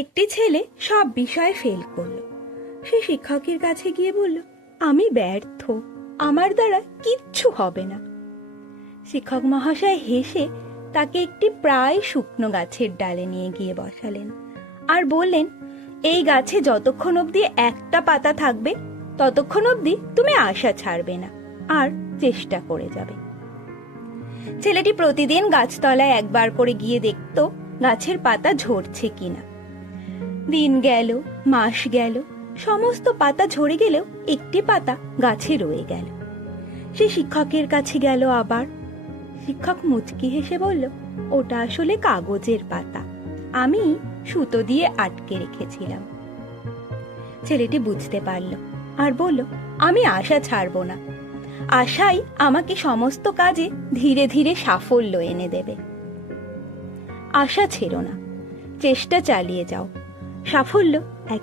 একটি ছেলে সব বিষয়ে ফেল করলো। সে শিক্ষকের কাছে গিয়ে বলল, আমি ব্যর্থ, আমার দ্বারা কিচ্ছু হবে না। শিক্ষক মহাশয় হেসে তাকে একটি প্রায় শুকনো গাছের ডালে নিয়ে গিয়ে বসালেন আর বললেন, এই গাছে যতক্ষণ অবধি একটা পাতা থাকবে ততক্ষণ অবধি তুমি আশা ছাড়বে না আর চেষ্টা করে যাবে। ছেলেটি প্রতিদিন গাছতলায় একবার করে গিয়ে দেখতো গাছের পাতা ঝরছে কিনা। দিন গেল, মাস গেল, সমস্ত পাতা ঝরে গেলেও একটি পাতা গাছে রয়ে গেল। সে শিক্ষকের কাছে গেল আবার। শিক্ষক মুচকি হেসে বলল, ওটা আসলে কাগজের পাতা, আমি সুতো দিয়ে আটকে রেখেছিলাম। ছেলেটি বুঝতে পারল আর বলল, আমি আশা ছাড়ব না, আশাই আমাকে সমস্ত কাজে ধীরে ধীরে সাফল্য এনে দেবে। আশা ছেড়ো না, চেষ্টা চালিয়ে যাও, সাফল্য এক